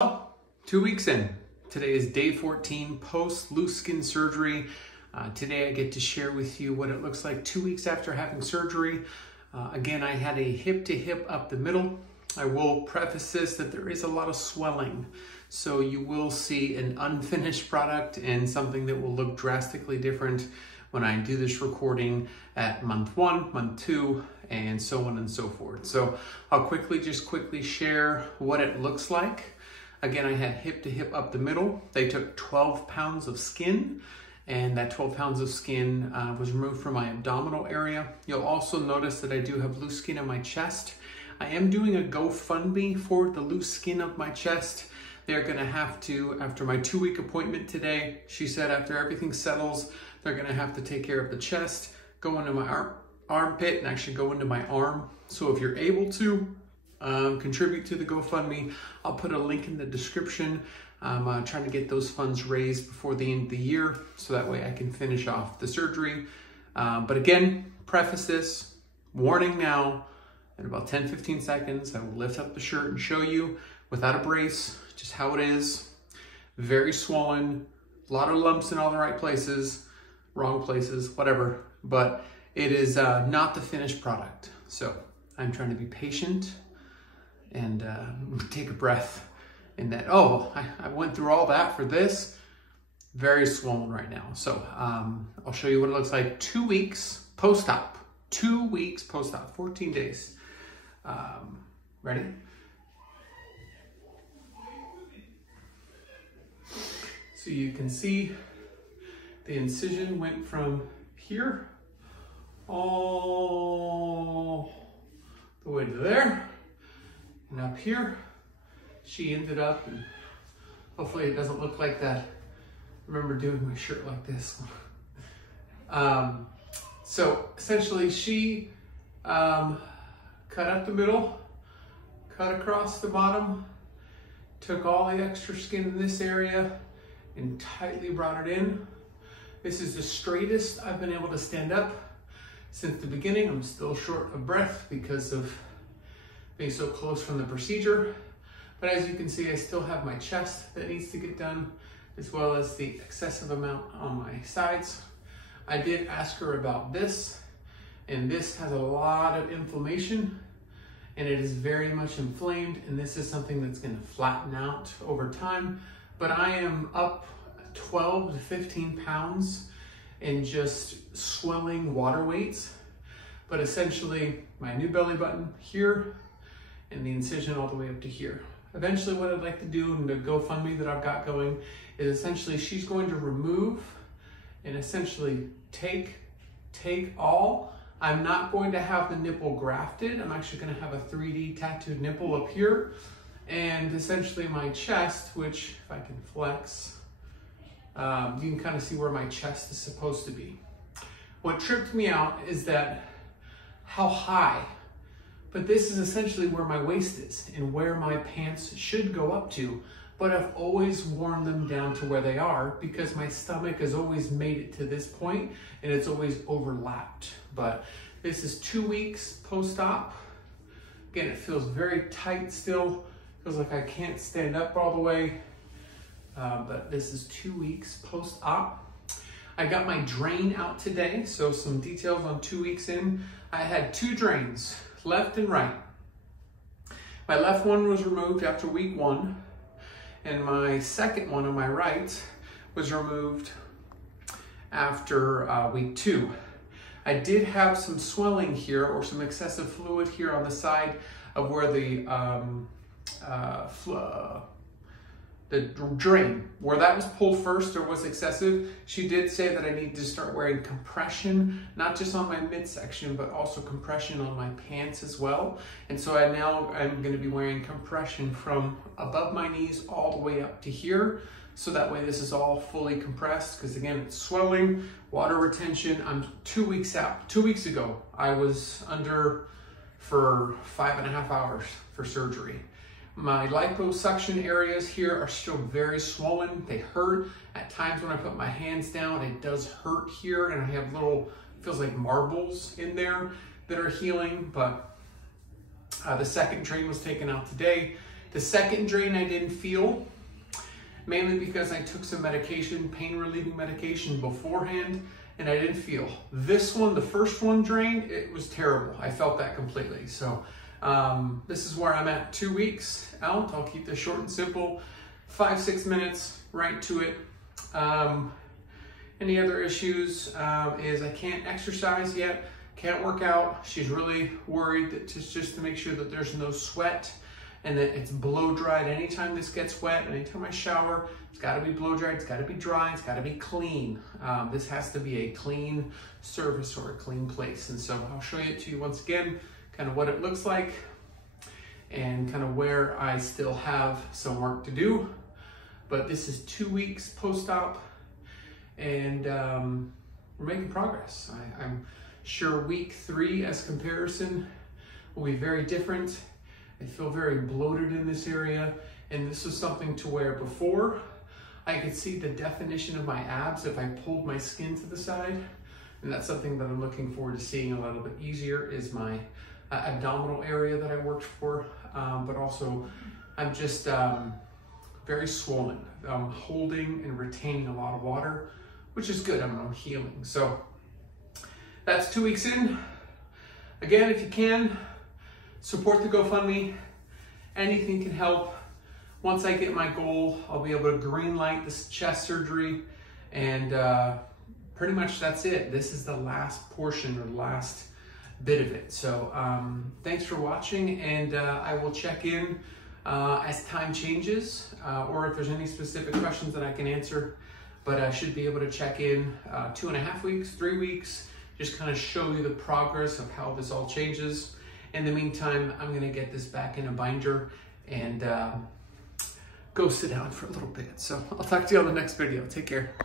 Well, 2 weeks in. Today is day 14 post loose skin surgery. Today I get to share with you what it looks like 2 weeks after having surgery. Again, I had a hip to hip up the middle. I will preface this that there is a lot of swelling. So you will see an unfinished product and something that will look drastically different when I do this recording at month 1, month 2, and so on and so forth. So I'll quickly share what it looks like. Again, I had hip to hip up the middle. They took 12 pounds of skin, and that 12 pounds of skin was removed from my abdominal area. You'll also notice that I do have loose skin on my chest. I am doing a GoFundMe for the loose skin of my chest. They're gonna have to, after my 2-week appointment today, she said after everything settles, they're gonna have to take care of the chest, go into my armpit, and actually go into my arm. So if you're able to, contribute to the GoFundMe. I'll put a link in the description. I'm trying to get those funds raised before the end of the year so that way I can finish off the surgery. But again, preface this, warning now, in about 10-15 seconds, I will lift up the shirt and show you without a brace, just how it is. Very swollen, a lot of lumps in all the right places, wrong places, whatever. But it is not the finished product. So I'm trying to be patient and take a breath in that, oh, I went through all that for this. Very swollen right now. So I'll show you what it looks like 2 weeks post-op. 2 weeks post-op, 14 days. Ready? So you can see the incision went from here all the way to there. And up here, she ended up, and hopefully it doesn't look like that. I remember doing my shirt like this. So essentially she cut up the middle, cut across the bottom, took all the extra skin in this area and tightly brought it in. This is the straightest I've been able to stand up since the beginning. I'm still short of breath because of being so close from the procedure. But as you can see, I still have my chest that needs to get done, as well as the excessive amount on my sides. I did ask her about this, and this has a lot of inflammation, and it is very much inflamed, and this is something that's gonna flatten out over time. But I am up 12 to 15 pounds in just swelling water weights. But essentially, my new belly button here, and the incision all the way up to here. Eventually what I'd like to do in the GoFundMe that I've got going is essentially she's going to remove and essentially take all. I'm not going to have the nipple grafted. I'm actually going to have a 3D tattooed nipple up here. And essentially my chest, which if I can flex, you can kind of see where my chest is supposed to be. What tripped me out is that how high. But this is essentially where my waist is and where my pants should go up to. But I've always worn them down to where they are because my stomach has always made it to this point and it's always overlapped. But this is 2 weeks post-op. Again, it feels very tight still. Feels like I can't stand up all the way. But this is 2 weeks post-op. I got my drain out today. So some details on 2 weeks in. I had 2 drains. Left and right. My left one was removed after week 1, and my second one on my right was removed after week 2. I did have some swelling here, or some excessive fluid here on the side of where the drain, where that was pulled first or was excessive. She did say that I need to start wearing compression, not just on my midsection, but also compression on my pants as well. And so I'm going to be wearing compression from above my knees all the way up to here. So that way this is all fully compressed, because again, it's swelling, water retention. I'm 2 weeks out. 2 weeks ago, I was under for 5.5 hours for surgery. My liposuction areas here are still very swollen. They hurt. At times when I put my hands down, it does hurt here, and I have little, feels like marbles in there that are healing. But the second drain was taken out today, The second drain I didn't feel, mainly because I took some medication, pain relieving medication beforehand, and I didn't feel. This one, the first one drained, it was terrible. I felt that completely. So this is where I'm at 2 weeks out. I'll keep this short and simple, 5-6 minutes, right to it. Any other issues is I can't exercise yet, can't work out. She's really worried that just to make sure that there's no sweat and that it's blow dried anytime this gets wet. Anytime I shower, it's got to be blow dried, it's got to be dry, it's got to be clean. This has to be a clean surface or a clean place. And so I'll show it to you once again, kind of what it looks like and kind of where I still have some work to do. But this is 2 weeks post-op, and we're making progress. I'm sure week 3 as comparison will be very different. I feel very bloated in this area, and this was something to where before I could see the definition of my abs if I pulled my skin to the side, and that's something that I'm looking forward to seeing a little bit easier is my abdominal area that I worked for, but also I'm just very swollen. I'm holding and retaining a lot of water, which is good. I'm healing. So that's 2 weeks in. Again, if you can, support the GoFundMe. Anything can help. Once I get my goal, I'll be able to green light this chest surgery, and pretty much that's it. This is the last portion or the last bit of it. So thanks for watching, and I will check in as time changes, or if there's any specific questions that I can answer. But I should be able to check in 2.5 weeks, 3 weeks, just kind of show you the progress of how this all changes. In the meantime, I'm gonna get this back in a binder and go sit down for a little bit. So I'll talk to you on the next video. Take care.